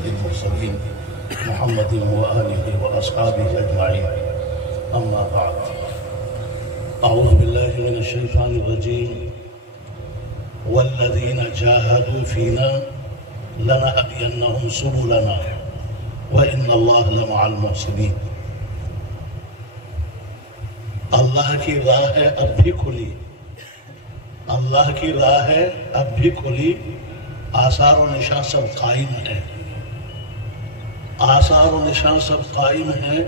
المرسلين محمد وآله وأصحابه أجمعين. أما بعد، أعوذ بالله من الشيطان الرجيم. والذين جاهدوا فينا لنهدينهم سبلنا وإن الله لمع المحسنين. اللہ کی راہ ہے اب بھی کھلی، اللہ کی راہ ہے اب بھی کھلی، آثار و نشان سب قائم ہیں، آثار و نشان سب قائم ہیں،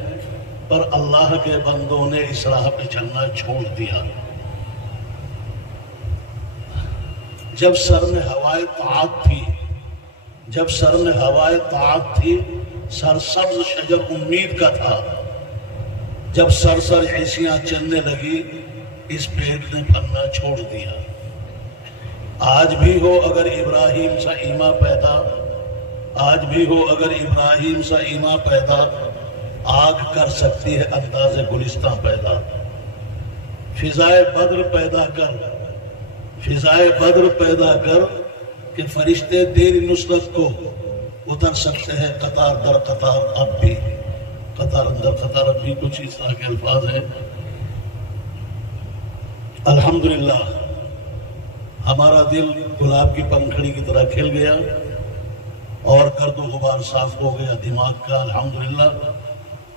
پر اللہ کے بندوں نے اس راہ پہ چلنا چھوڑ دیا. جب سر میں ہوائے طاعت تھی، جب سر میں ہوائے طاعت تھی، سرسبز شجر امید کا تھا، جب سر عیسیاں چلنے لگی، اس پیڑ نے پھلنا چھوڑ دیا. آج بھی ہو اگر ابراہیم سا ایمان پیدا، آج بھی ہو اگر ابراہیم سا ایمان پیدا، آگ کر سکتی ہے انداز گلستان پیدا. فضائے بدر پیدا کر، فضائے بدر پیدا کر کہ فرشتے تیری نصرت کو اتر سکتے ہیں قطار در قطار. اب بھی قطار اندر قطار اب بھی کچھ اس طرح کے الفاظ ہیں. الحمدللہ ہمارا دل گلاب کی پنکھڑی کی طرح کھل گیا اور گرد و غبار صاف ہو گیا دماغ کا، الحمدللہ.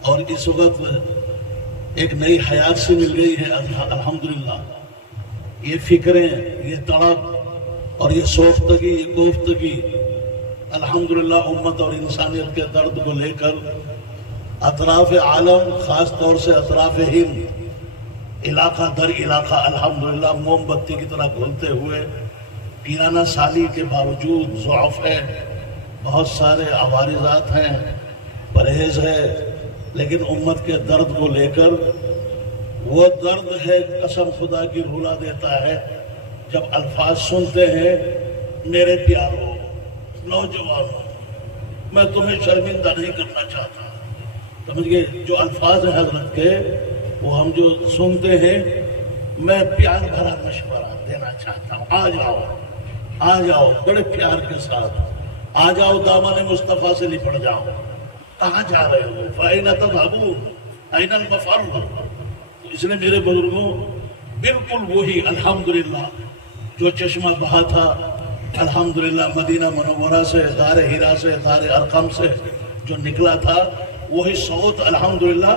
اور اس وقت ایک نئی حیات سے مل گئی ہے، الحمدللہ. یہ فکریں، یہ تڑپ اور یہ سوختگی، یہ کوفتگی، الحمدللہ امت اور انسانیت کے درد کو لے کر اطراف عالم، خاص طور سے اطراف ہند، علاقہ در علاقہ الحمدللہ موم بتی کی طرح گھلتے ہوئے. پیرانہ سالی کے باوجود ضعف ہے، بہت سارے عوارضات ہیں، پرہیز ہے، لیکن امت کے درد کو لے کر، وہ درد ہے قسم خدا کی رلا دیتا ہے جب الفاظ سنتے ہیں. میرے پیاروں، نوجوانوں، میں تمہیں شرمندہ نہیں کرنا چاہتا، سمجھئے جو الفاظ ہیں حضرت کے، وہ ہم جو سنتے ہیں، میں پیار بھرا مشورہ دینا چاہتا ہوں. آ جاؤ، آ جاؤ، بڑے پیار کے ساتھ آ جاؤ، دامن مصطفیٰ سے لپٹ جاؤ. کہاں جا رہے ہو؟ فَأَيْنَ تَذْهَبُونَ أَيْنَ الْمَفَرُّ. اس نے میرے بزرگوں بالکل وہی الحمدللہ جو چشمہ بہا تھا الحمدللہ مدینہ منورہ سے، غار ہیرا سے، غار ارقم سے جو نکلا تھا، وہی صوت الحمدللہ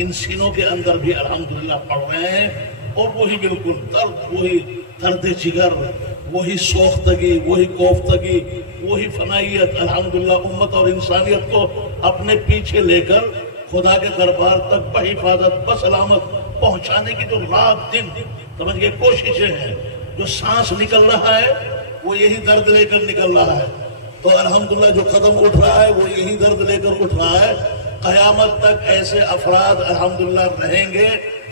ان سینوں کے اندر بھی الحمدللہ پڑھ رہے ہیں. اور وہی بالکل درد، وہی درد جگر، وہی سوختگی، وہی کوفتگی، وہی فنائیت الحمدللہ امت اور انسانیت کو اپنے پیچھے لے کر خدا کے دربار تک بحفاظت بسلامت پہنچانے کی جو رات دن سمجھئے کوششیں ہیں. جو سانس نکل رہا ہے وہ یہی درد لے کر نکل رہا ہے. تو الحمدللہ جو قدم اٹھ رہا ہے وہ یہی درد لے کر اٹھ رہا ہے. قیامت تک ایسے افراد الحمدللہ رہیں گے،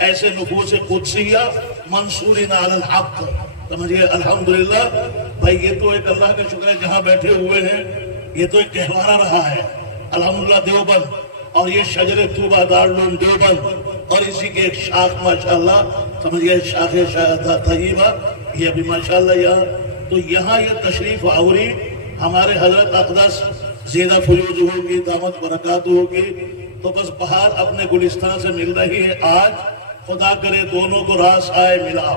ایسے نفوس قدسیہ منصورین علی الحق. سمجھئے الحمدللہ. بھائی یہ تو ایک اللہ کا شکر ہے جہاں بیٹھے ہوئے ہیں، یہ تو ایک گہوارہ رہا ہے الحمدللہ دیوبند، اور یہ شجر طوبہ دارالعلوم دیوبند، اور اسی کے ایک شاخ ماشاءاللہ سمجھئے شاخ شہدہ طیبہ، یہ بھی ماشاءاللہ یہاں. تو یہاں یہ تشریف آوری ہمارے حضرت اقدس زیدہ فیوض ہوگی، دامت برکات ہوگی. تو بس بہار اپنے گلستان سے مل رہی ہے. آج خدا کرے دونوں کو راس آئے ملا.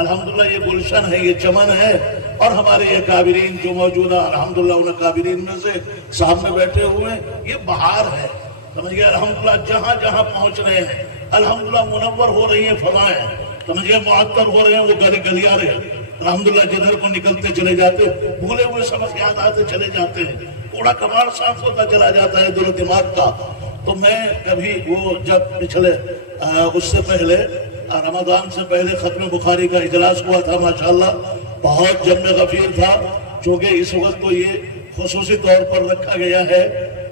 الحمدللہ یہ گلشن ہے، یہ چمن ہے، اور ہمارے یہ کابرین جو موجودہ الحمدللہ ان کابرین میں سے سامنے بیٹھے ہوئے ہیں، یہ بہار ہے. سمجھئے الحمدللہ جہاں جہاں پہنچ رہے ہیں الحمدللہ منور ہو رہی ہیں فضائیں، سمجھئے معطر ہو رہے ہیں وہ گلیارے الحمدللہ. جدھر کو نکلتے چلے جاتے، بھولے ہوئے سبق یاد آتے چلے جاتے ہیں، کوڑا کباڑ صاف ہوتا چلا جاتا ہے دل و دماغ کا. تو میں کبھی وہ جب پچھلے اس سے پہلے رمضان سے پہلے ختم بخاری کا اجلاس ہوا تھا ماشاءاللہ، بہت جم غفیر تھا، چونکہ اس وقت تو یہ خصوصی طور پر رکھا گیا ہے.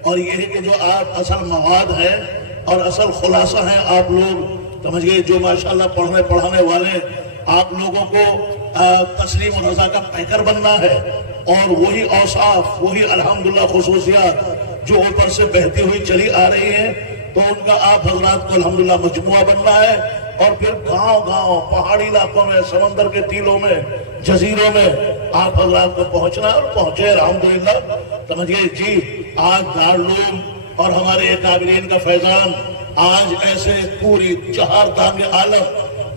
اور یہ ہے کہ جو آپ اصل مواد ہے اور اصل خلاصہ ہیں آپ لوگ سمجھئے، جو ماشاءاللہ پڑھنے پڑھانے والے آپ لوگوں کو تسلیم و رضا کا پیکر بننا ہے. اور وہی اوصاف، وہی الحمدللہ خصوصیات جو اوپر سے بہتی ہوئی چلی آ رہی ہیں، تو ان کا آپ حضرات کو الحمدللہ مجموعہ بننا ہے. اور پھر گاؤں گاؤں پہاڑی علاقوں میں سمندر کے ٹیلوں میں جزیروں میں آپ حضرات کو پہنچنا اور پہنچے الحمدللہ. سمجھئے جی آج دارالعلوم اور ہمارے اکابرین کا فیضان آج ایسے پوری چہار دانگ عالم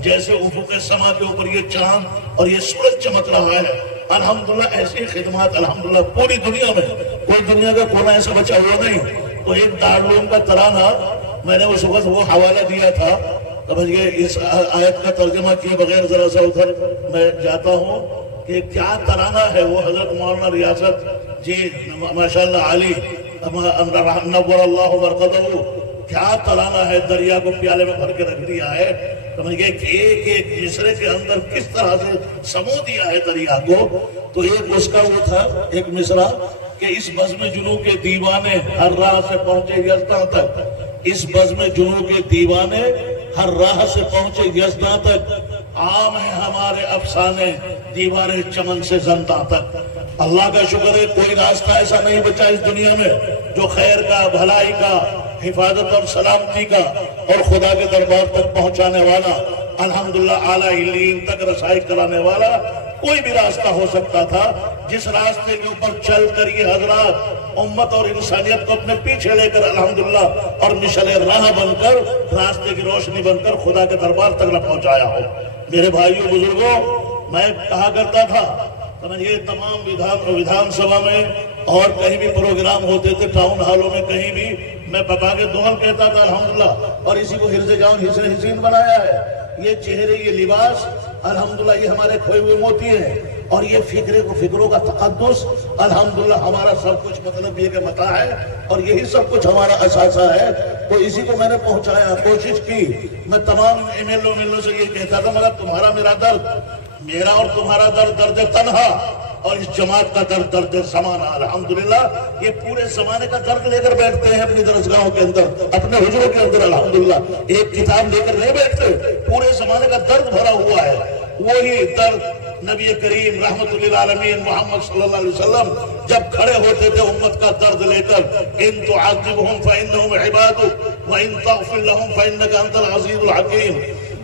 جیسے افق سما کے اوپر یہ چاند اور یہ سورج چمک رہا ہے. الحمدللہ ایسی خدمات الحمدللہ پوری دنیا میں کوئی دنیا کا کونا ایسا بچا ہوا نہیں. تو ایک دارالعلوم کا ترانہ میں نے اس وقت وہ حوالہ دیا تھا. سمجھئے اس آیت کا ترجمہ کیے بغیر ذرا سا ادھر میں جاتا ہوں کہ کیا ترانہ ہے وہ حضرت مولانا ریاست جی ماشاءاللہ علی نور اللہ مرقدہ کیا ترانہ ہے. دریا کو پیالے میں بھر کے رکھ دیا ہے. سمجھئے کہ ایک ایک مصرے کے اندر کس طرح سے سمو دیا ہے دریا کو. تو ایک اس کا وہ تھا ایک مصرع کہ اس بزم جنوں کے دیوانے ہر راہ سے پہنچے یزداں تک. اس بزم جنوں کے دیوانے ہر راہ سے پہنچے یزداں تک. عام ہے ہمارے افسانے دیوار چمن سے زنداں تک. اللہ کا شکر ہے کوئی راستہ ایسا نہیں بچا اس دنیا میں جو خیر کا بھلائی کا حفاظت اور سلامتی کا اور خدا کے دربار تک پہنچانے والا الحمدللہ اعلیٰ علین تک رسائی کرانے والا کوئی بھی راستہ ہو سکتا تھا. جس راستے کے اوپر چل کر یہ حضرات امت اور انسانیت کو اپنے پیچھے لے کر الحمدللہ اور مشعل راہ بن کر راستے کی روشنی بن کر خدا کے دربار تک نہ پہنچایا ہو. میرے بھائیوں بزرگوں میں کہا کرتا تھا سمجھئے تمام ویدھان سبھا میں اور کہیں بھی پروگرام ہوتے تھے ٹاؤن ہالوں میں کہیں بھی میں پپا کے دوہل کہتا تھا الحمدللہ. اور اسی کو حرز جان حسن حسین بنایا ہے. یہ چہرے یہ لباس الحمدللہ یہ ہمارے کھوئے ہوئے موتی ہیں. اور یہ فکروں کا تقدس الحمدللہ ہمارا سب کچھ مطلب یہ کہ متاع ہے اور یہی سب کچھ ہمارا اثاثہ ہے. تو اسی کو میں نے پہنچایا کوشش کی. میں تمام ایم ایل او سے یہ کہتا تھا مگر تمہارا میرا درد میرا اور تمہارا درد درد تنہا اور اس جماعت کا درد درد زمانہ. الحمدللہ یہ پورے زمانے کا درد لے کر بیٹھتے ہیں اپنی درسگاہوں کے اندر اپنے حجروں کے اندر. الحمدللہ ایک کتاب لے کر نہیں بیٹھتے پورے زمانے کا درد بھرا ہوا ہے. وہی درد نبی کریم رحمت للعالمین محمد صلی اللہ علیہ وسلم جب کھڑے ہوتے تھے امت کا درد لے کر ان تعذبهم فانهم عبادك وان تغفر لهم فانك انت العزیز الحکیم.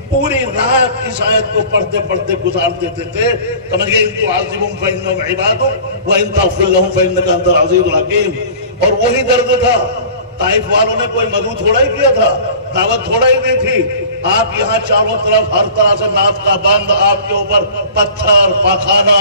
پوری رات اس آیت کو پڑھتے پڑھتے گزار دیتے تھے. سمجھئے ان تعذبهم فانهم عبادك وان تغفر لهم فانك انت العزیز الحکیم. اور وہی درد تھا. طائف والوں نے کوئی مدعو تھوڑا ہی کیا تھا دعوت تھوڑا ہی دی تھی. آپ یہاں چاروں طرف ہر طرح سے ناف کا بند آپ کے اوپر پتھر پاخانہ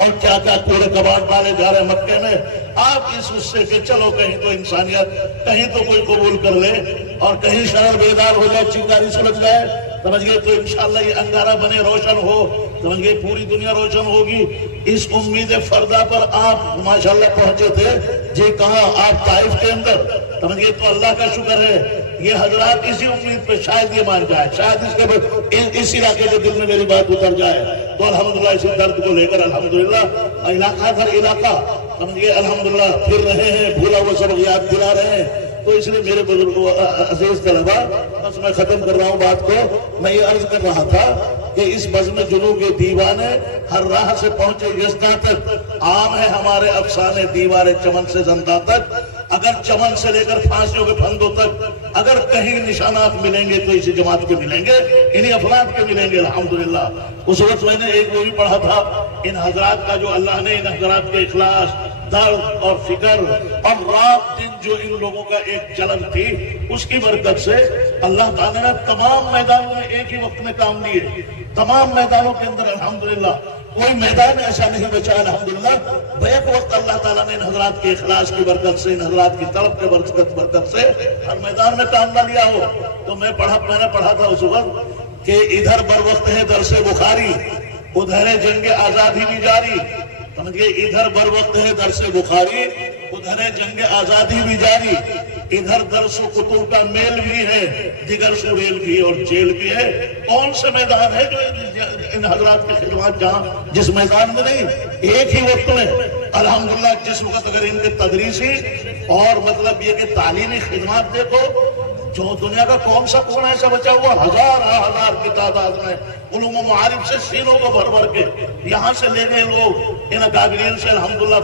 اور کیا کیا کوڑے کباڑ ڈالے جا رہے مکے میں. آپ اس حصے کے چلو کہیں تو انسانیت کہیں تو کوئی قبول کر لے اور کہیں شرر بیدار ہو جائے چنگاری سلگ جائے. سمجھ گئے تو انشاءاللہ یہ انگارہ بنے روشن ہو. سمجھ گئے پوری دنیا روشن ہوگی. اس امید فردہ پر آپ ماشاءاللہ پہنچے تھے جی کہاں آپ طائف کے اندر. سمجھ گئے تو اللہ کا شکر ہے یہ حضرات اسی امید پہ شاید یہ مان جائے شاید اس کے اس علاقے کے دل میں میری بات اتر جائے. تو الحمدللہ اسی درد کو لے کر الحمدللہ علاقہ در علاقہ سمجھئے الحمدللہ پھر رہے ہیں بھولا وہ سب یاد دلا رہے ہیں. تو اس لیے میرے بزرگوں عزیز طلبہ بس میں ختم کر رہا ہوں بات کو. میں یہ عرض کر رہا تھا کہ اس بزم جنوں کے دیوانے ہر راہ سے پہنچے یزداں تک. عام ہے ہمارے افسانے دیوار چمن سے زنداں تک. اگر چمن سے لے کر پھانسیوں کے پھندوں تک اگر کہیں نشانات ملیں گے تو اسی جماعت کے ملیں گے انہی افراد کے ملیں گے الحمدللہ. اس وقت میں نے ایک وہ بھی پڑھا تھا ان حضرات کا جو اللہ نے ان حضرات کے اخلاص درد اور فکر اور رات دن جو ان لوگوں کا ایک جلن تھی اس کی برکت سے اللہ تعالیٰ نے تمام میدانوں میں ایک ہی وقت میں کام لیے. تمام میدانوں کے اندر الحمدللہ کوئی میدان ایسا نہیں بچا الحمدللہ. بیک وقت اللہ تعالیٰ نے ان حضرات کے اخلاص کی برکت سے ان حضرات کی طلب کے برکت سے ہر میدان میں کام نہ لیا ہو. تو میں نے پڑھا تھا اس وقت کہ ادھر بر وقت ہے درس بخاری ادھر ہے جنگ آزادی بھی جاری. سمجھئے ادھر بر وقت ہے درس بخاری ادھر ہے جنگ آزادی بھی جاری. ادھر درس و کتب کا میل بھی ہے دیگر سوریل بھی اور جیل بھی ہے. کون سے میدان ہے جو ان حضرات کی خدمات جہاں جس میدان میں نہیں ایک ہی وقت میں الحمدللہ جس وقت اگر ان کے تدریسی اور مطلب یہ کہ تعلیمی خدمات دیکھو جو دنیا کا کون سا کونا ایسا بچا ہوا ہزار کی تعداد میں علوم و معارف سے سینوں کو بھر بھر کے یہاں سے لے گئے لوگ ان اکابرین سے الحمدللہ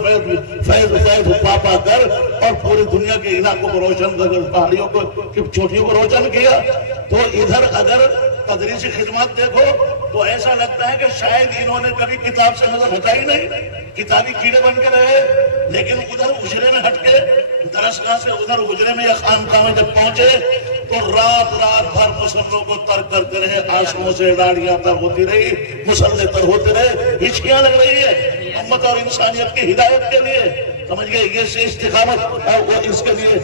فیض پا کر اور پوری دنیا کے علاقوں کو روشن کر پہاڑیوں کو چوٹیوں کو روشن کیا. تو ادھر اگر تدریسی خدمات دیکھو تو ایسا لگتا ہے کہ شاید انہوں نے کبھی کتاب سے نظر ہٹائی نہیں، کتابی کیڑے بن کے رہے، لیکن ادھر اجرے میں ہٹ کے درسگاہ سے ادھر اجرے میں یا خانقاہ میں جب پہنچے تو رات بھر مسلوں کو ترک کرتے رہے، آنسوؤں سے ڈاڑیاں تر ہوتی رہی، مسلے تر ہوتے رہے، ہچکیاں لگ رہی ہے امت اور انسانیت کی ہدایت کے لیے، سمجھ گئے، یہ سے استقامت اس کے لیے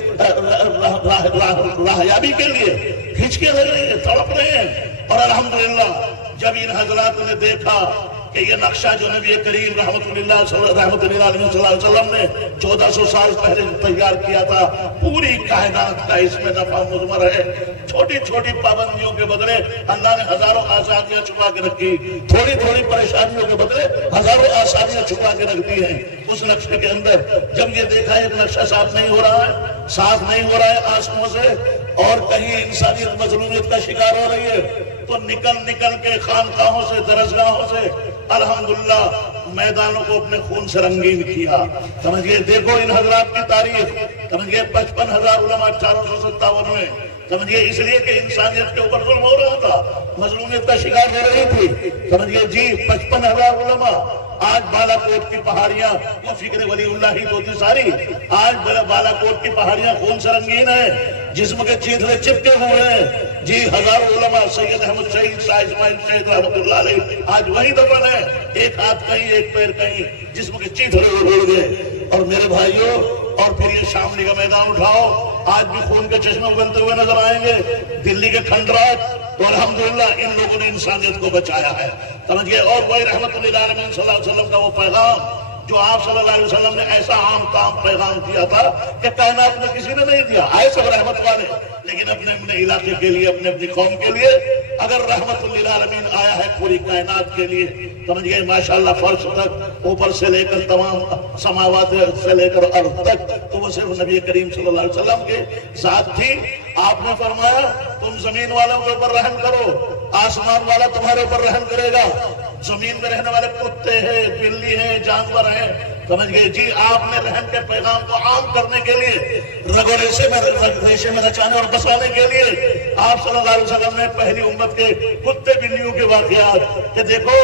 راہیابی کے لیے ہچکیاں لگ رہی ہیں، تڑپ رہے ہیں۔ اور الحمدللہ جب ان حضرات نے دیکھا کہ یہ نقشہ جو نبی کریم رحمت اللہ صلی اللہ علیہ وسلم نے 1400 سال پہلے تیار کیا تھا، پوری کائنات کا اس میں نفع مضمر ہے، چھوٹی چھوٹی پابندیوں کے بدلے اللہ نے ہزاروں آزادیاں چھپا کے رکھی، تھوڑی تھوڑی پریشانیوں کے بدلے ہزاروں آسانیاں چھپا کے رکھ دی ہیں اس نقشے کے اندر۔ جب یہ دیکھا ایک نقشہ صاف نہیں ہو رہا ہے، صاف نہیں ہو رہا ہے آنسوؤں سے، اور کہیں انسانیت مظلومیت کا شکار ہو رہی ہے، تو نکل کے خانقاہوں سے درسگاہوں سے الحمدللہ میدانوں کو اپنے خون سے رنگین کیا۔ سمجھئے دیکھو ان حضرات کی تاریخ، سمجھئے 55,000 علماء 457 میں، سمجھئے اس لیے کہ انسانیت کے اوپر ظلم ہو رہا تھا، مظلومیت کا شکار ہو رہی تھی، سمجھئے جی 55,000 علماء۔ آج بالا کوٹ کی پہاڑیاں، وہ فکر ولی اللہ ہی تو تھی ساری، آج بالا کوٹ کی پہاڑیاں خون سے رنگین ہیں، جسم کے چیتھڑے چپکے ہوئے ہیں، جی ہزاروں علماء، سید احمد شہید، شاہ اسماعیل شہید رحمت اللہ علیہ آج وہی دفن ہے، ایک ہاتھ کہیں ایک پیر کہیں، جسم کے چیتھڑے اڑ گئے۔ اور میرے بھائیوں، اور پھر یہ شاملی کا میدان اٹھاؤ، آج بھی خون کے چشمے ابلتے ہوئے نظر آئیں گے، دلی کے کھنڈرات، تو الحمدللہ ان لوگوں نے انسانیت کو بچایا ہے، سمجھئے۔ اور وہی رحمت اللہ علیہ صلی اللہ علیہ وسلم کا وہ پیغام جو آپ صلی اللہ علیہ وسلم نے ایسا عام تام پیغام دیا تھا کہ کائنات میں کسی نے نہیں دیا، آئے سب رحمت والے، لیکن اپنے علاقے کے لیے، اپنی قوم کے لیے، اگر رحمت للعالمین آیا ہے پوری کائنات کے لیے، سمجھ گئے، ماشاءاللہ فرش تک، اوپر سے لے کر تمام سماوات سے لے کر ارض تک، تو وہ صرف نبی کریم صلی اللہ علیہ وسلم کے ذات تھی۔ آپ نے فرمایا تم زمین والوں کے اوپر رحم کرو، آسمان والا تمہارے اوپر رحم کرے گا، زمین میں رہنے والے کتے ہیں، بلی ہیں، جانور ہیں، سمجھ گئے جی۔ آپ نے رحم کے پیغام کو عام کرنے کے لیے، رگو ریشے میں رچانے اور بسانے کے لیے، آپ صلی اللہ علیہ وسلم نے پہلی امت کے کتے بلیوں کے واقعات کہ دیکھو،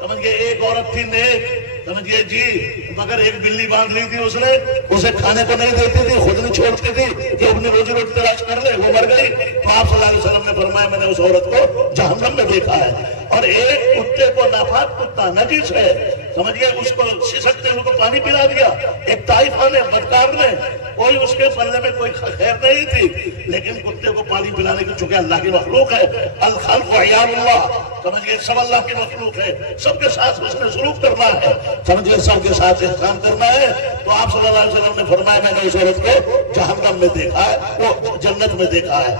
سمجھ گئے، ایک عورت تھی نیک، سمجھ گئے جی، مگر ایک بلی باندھ لی تھی اس نے، اسے کھانے کو نہیں دیتی تھی، خود نہیں چھوڑتی تھی کہ اپنی روزی روٹی تلاش کر لے، وہ مر گئی، تو آپ صلی اللہ علیہ وسلم نے فرمایا میں نے اس عورت کو جہنم میں دیکھا ہے۔ اور ایک کتے کو ناپاک کتا نجس ہے، سمجھئے، اس کو سسکتے ہوئے کو پانی پلا دیا، ایک طائفہ نے، بدکار نے، کوئی اس کے پلے میں کوئی خیر نہیں تھی، لیکن کتے کو پانی پلانے کی چونکہ اللہ کی مخلوق ہے، الخلق عیال اللہ، سمجھئے سب اللہ کی مخلوق ہے، سب کے ساتھ اس نے سلوک کرنا ہے، سمجھئے سب کے ساتھ احسان کرنا ہے۔ تو آپ صلی اللہ علیہ وسلم نے فرمایا میں نے اس عورت کو جہنم میں دیکھا ہے، وہ جنت میں دیکھا ہے،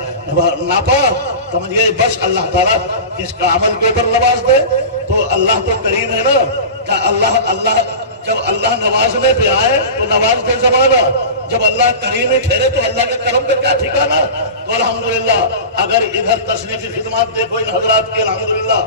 ناپا، سمجھئے، بس اللہ تعالیٰ اس کا عمل کے اوپر نواز دے، تو اللہ تو کریم ہے نا، کہ اللہ جب اللہ نوازنے پہ آئے تو نواز دے زمانہ، جب اللہ کریم ٹھہرے تو اللہ کے کرم کا کیا ٹھکانا۔ تو الحمدللہ اگر ادھر تصنیفی خدمات دیکھو ان حضرات کی، الحمدللہ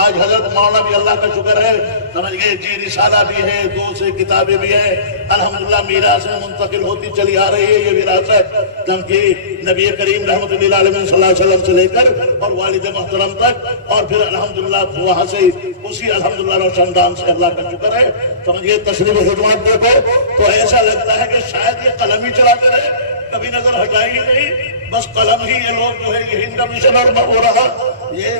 آج حضرت مولانا بھی اللہ کا شکر ہے، سمجھ گئے جی، رسالہ بھی ہے، 2 سے کتابیں بھی ہیں، الحمدللہ میراث میں منتقل ہوتی چلی آ رہی ہے یہ وراثت، کیونکہ نبی کریم رحمت اللہ علیہ صلی اللہ علیہ وسلم سے لے کر اور والد محترم تک، اور پھر الحمدللہ وہاں سے اسی الحمدللہ روشندان سے اللہ کا شکر ہے، سمجھئے تصنیفی خدمات دیکھو تو ایسا لگتا ہے کہ شاید یہ قلم ہی چلاتے رہے، کبھی نظر ہٹائی ہی نہیں، بس قلم ہی، یہ لوگ جو ہے یہ ان کا مشن اور ہو رہا، یہ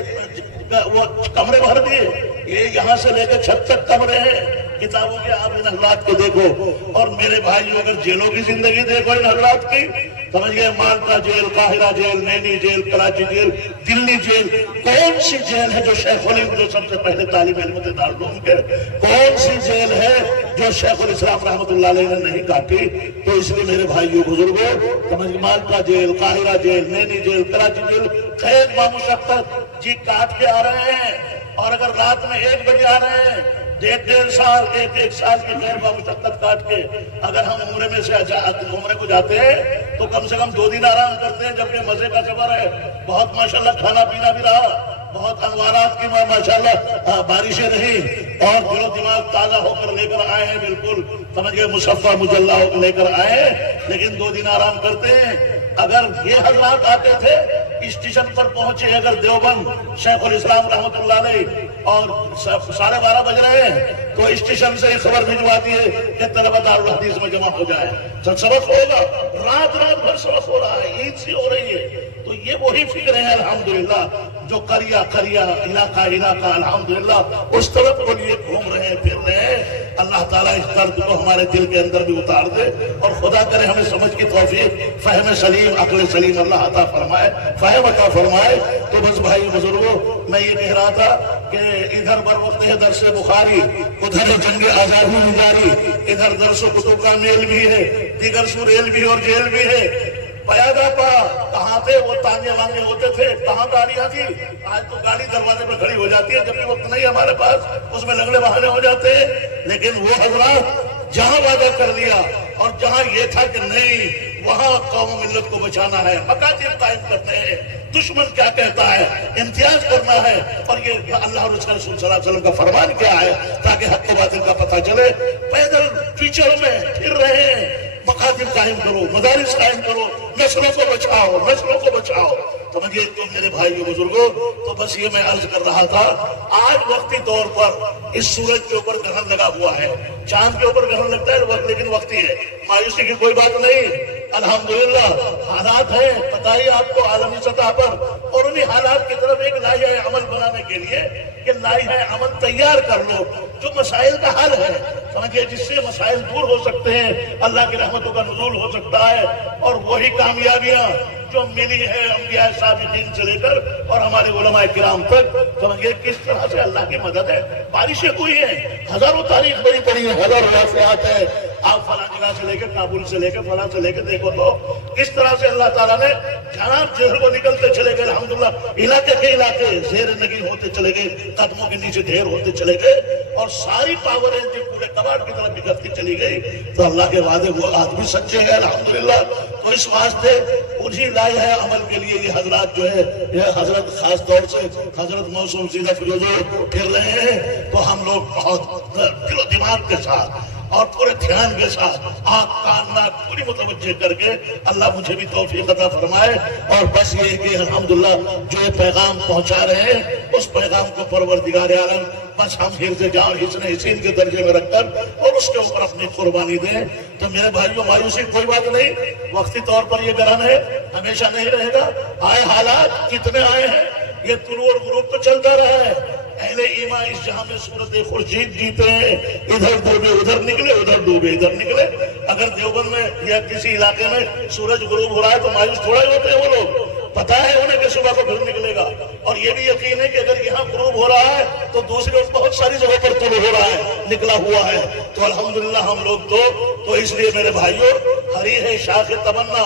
وہ کمرے بھر دیے، یہ یہاں سے لے کے چھت تک کمرے ہیں کتابوں کے، آپ ان حضرات کو دیکھو۔ اور میرے بھائیو اگر جیلوں کی زندگی دیکھو ان حضرات کی، سمجھ گئے، مالٹا جیل، قاہرہ jail, Naini jail, Karachi jail, Delhi jail, کون سی جیل ہے جو شیخ العلم جو سب سے پہلے طالب علم تھے دارالعلوم کے، کون سی جیل ہے جو شیخ الاسلام رحمت اللہ علیہ نے نہیں کاٹی؟ تو اس لیے میرے بھائیو بزرگوں، سمجھ مالٹا جیل، قاہرہ jail, Naini jail, Karachi jail, قید بامشقت جی کاٹ کے آ رہے ہیں، اور اگر رات میں 1 بجے آ رہے ہیں، 1.5 سال، 1 سال کی غیر بامشقت کاٹ کے اگر ہم عمرے میں سے عمرے کو جاتے ہیں تو کم سے کم 2 دن آرام کرتے ہیں، جبکہ مزے کا سفر ہے، بہت ماشاءاللہ کھانا پینا بھی رہا، بہت انوارات کی ماشاءاللہ بارشیں رہی، اور دل و دماغ تازہ ہو کر لے کر آئے ہیں، بالکل سمجھ گئے مصفہ مجلہ ہو کر لے کر آئے ہیں، لیکن 2 دن آرام کرتے ہیں۔ اگر یہ حضرات آتے تھے اسٹیشن پر پہنچے اگر دیوبند شیخ الاسلام رحمۃ اللہ علیہ اور 12:30 بج رہے ہیں تو اسٹیشن سے خبر بھجوا دیے کہ طلبہ دارالحدیث میں جمع ہو جائے، جب سبق ہوگا رات بھر سبق ہو رہا ہے، عید سی ہو رہی ہے۔ تو یہ وہی فکر ہے الحمدللہ جو قریہ علاقہ الحمدللہ اس طرف کو لیے گھوم رہے ہیں پھر رہے ہیں۔ اللہ تعالیٰ اس درد کو ہمارے دل کے اندر بھی اتار دے اور خدا کرے ہمیں سمجھ کی توفیق، فہم سلیم، عقل سلیم اللہ عطا فرمائے، فہم عطا فرمائے۔ تو بس بھائی بزرگوں، میں یہ کہہ رہا تھا کہ ادھر بر وقت ہے درس بخاری، ادھر جنگ آزادی بھی جاری، ادھر درس و کتب کا میل بھی ہے، دیگر سوریل بھی اور جیل بھی ہے۔ پیادہ پا کہاں تھے وہ تانے وانگے ہوتے تھے، کہاں گاڑیاں تھی، آج تو گاڑی دروازے پہ کھڑی ہو جاتی ہے جبکہ وقت نہیں ہمارے پاس، اس میں لنگڑے بہانے ہو جاتے ہیں۔ لیکن وہ حضرات جہاں وعدہ کر لیا اور جہاں یہ تھا کہ نہیں وہاں قوم و ملت کو بچانا ہے، مکاتب قائم کرنے ہیں، دشمن کیا کہتا ہے امتیاز کرنا ہے، اور یہ اللہ اور اس کے رسول صلی اللہ علیہ وسلم کا فرمان کیا ہے تاکہ حق و باطل کا پتہ چلے۔ پیدل کیچڑ میں پھر رہے ہیں، مکاتب قائم کرو، مدارس قائم کرو، نسلوں کو بچاؤ، نسلوں کو بچاؤ۔ تو میرے بھائیو بزرگوں، تو بس یہ میں عرض کر رہا تھا، آج وقتی طور پر اس سورج کے اوپر گرہن لگا ہوا ہے، چاند کے اوپر گرہن لگتا ہے لیکن وقتی ہے، مایوسی کی کوئی بات نہیں۔ الحمدللہ حالات ہیں پتہ ہی آپ کو عالمی سطح پر، اور انہی حالات کی طرف ایک لائحہ عمل بنانے کے لیے کہ لائحہ عمل تیار کر لو جو مسائل کا حل ہے، سمجھے جس سے مسائل دور ہو سکتے ہیں، اللہ کی رحمتوں کا نزول ہو سکتا ہے، اور وہی کامیابیاں جو ملی ہے انبیاء سابقین سے لے کر اور ہمارے علماء کرام تک، سمجھے کس طرح سے اللہ کی مدد ہے۔ بارشیں ہوئی ہیں، ہزاروں تاریخ بڑی پڑی ہیں، ہزاروں واقعات ہیں، آپ فلاں جگہ سے لے کے کابل سے لے کے فلاں سے لے کے دیکھو تو کس طرح سے اللہ تعالیٰ نے جناب جہر کو نکلتے چلے گئے، الحمدللہ علاقے کے علاقے زیر نگی ہوتے چلے گئے، قدموں کے نیچے ڈھیر ہوتے چلے گئے، اور ساری پاوریں جو پورے کباڑ کی طرف بکھرتی چلی گئی۔ تو اللہ کے وعدے وہ آدمی سچے ہیں الحمدللہ۔ تو اس واسطے انہی لائحہ عمل کے لیے یہ حضرات جو ہے، یہ حضرت خاص طور سے حضرت موسوم سیدہ فیروز پھر رہے ہیں، تو ہم لوگ بہت دل و دماغ کے ساتھ اور پورے دھیان کے ساتھ آنکھ کان ناک پوری متوجہ کر کے اللہ مجھے بھی توفیق عطا فرمائے، اور بس یہ کہ الحمدللہ جو یہ پیغام پہنچا رہے ہیں اس پیغام کو پروردگار عالم بس ہم حفظ جان حسن حسین کے درجے میں رکھ کر اور اس کے اوپر اپنی قربانی دیں۔ تو میرے بھائیوں مایوسی کوئی بات نہیں، وقتی طور پر یہ گرہن ہے، ہمیشہ نہیں رہے گا۔ آئے حالات کتنے آئے ہیں، یہ طلوع اور غروب تو چلتا رہا ہے۔ اہل ایمان اس جہاں میں صورت خورشید جیتے ہیں، ادھر ڈوبے ادھر نکلے، ادھر ڈوبے ادھر نکلے۔ اگر دیوبند میں یا کسی علاقے میں سورج غروب ہو رہا ہے تو مایوس تھوڑا ہی ہوتے ہیں وہ لوگ، پتہ ہے انہیں کہ صبح کو پھر نکلے گا، اور یہ بھی یقین ہے کہ اگر یہاں غروب ہو رہا ہے تو دوسری اور بہت ساری جگہوں پر طلوع ہو رہا ہے، نکلا ہوا ہے۔ تو الحمدللہ ہم لوگ تو اس لیے میرے بھائیوں، ہری ہے شاخ تمنا،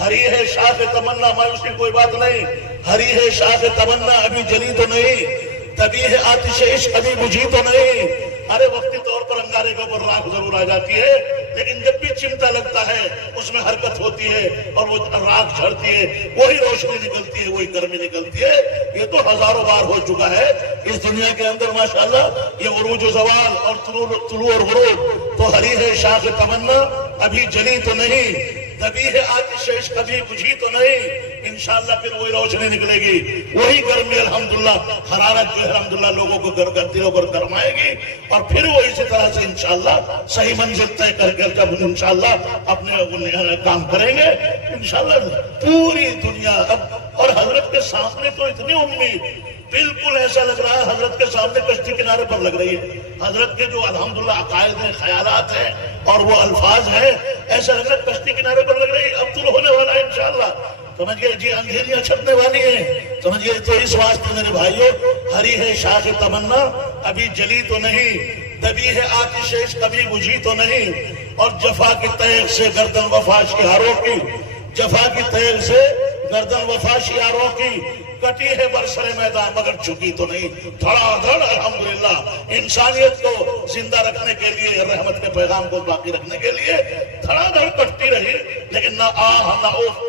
ہری ہے شاخ تمنا، مایوسی کوئی بات نہیں، ہری ہے شاخ تمنا ابھی جلی تو نہیں، تبھی ہے آتش عشق ابھی بجھی تو نہیں۔ ارے وقتی طور پر انگارے کے اوپر راکھ ضرور آ جاتی ہے، لیکن جب بھی چمٹا لگتا ہے اس میں حرکت ہوتی ہے اور وہ راکھ جھڑتی ہے، وہی روشنی نکلتی ہے، وہی گرمی نکلتی ہے۔ یہ تو ہزاروں بار ہو چکا ہے اس دنیا کے اندر ماشاءاللہ، یہ عروج و زوال اور طلوع اور غروب۔ تو ہری ہے شاخ تمنا ابھی جلی تو نہیں، تبھی ہے آتش عشق کبھی بجھی تو نہیں۔ انشاءاللہ پھر وہی روشنی نکلے گی، وہی گرمی الحمدللہ، حرارت جو ہے الحمدللہ لوگوں کو دلوں کو گرمائے گی، اور پھر وہ اسی طرح سے انشاءاللہ صحیح منزل طے کر کر جب انشاءاللہ اپنے کام کریں گے انشاءاللہ پوری دنیا اب۔ اور حضرت کے سامنے تو اتنی امید، بالکل ایسا لگ رہا ہے حضرت کے سامنے کشتی کنارے پر لگ رہی ہے۔ حضرت کے جو الحمدللہ عقائد ہیں، خیالات ہیں اور وہ الفاظ ہیں، ایسا لگ رہا ہے کشتی کنارے پر لگ رہی ہے، اب طلوع ہونے والا ہے انشاءاللہ، سمجھ گئے جی، اندھیریاں چھپنے والی ہیں، سمجھ گئے۔ تو اس واسطے میرے بھائیوں، ہری ہے شاخ تمنا ابھی جلی تو نہیں، دبی ہے آتش عشق کبھی بجھی تو نہیں، اور جفا کی تیغ سے گردن وفا شیاروں کی، جفا کی تیغ سے گردن وفا شیاروں کی، کٹی ہے برسر میدان مگر جھکی تو نہیں۔ دھڑا دھڑ الحمدللہ انسانیت کو زندہ رکھنے کے لیے، رحمت کے پیغام کو باقی رکھنے کے لیے دھڑا دھڑ کٹتی رہی، لیکن نہ آہ نہ اوف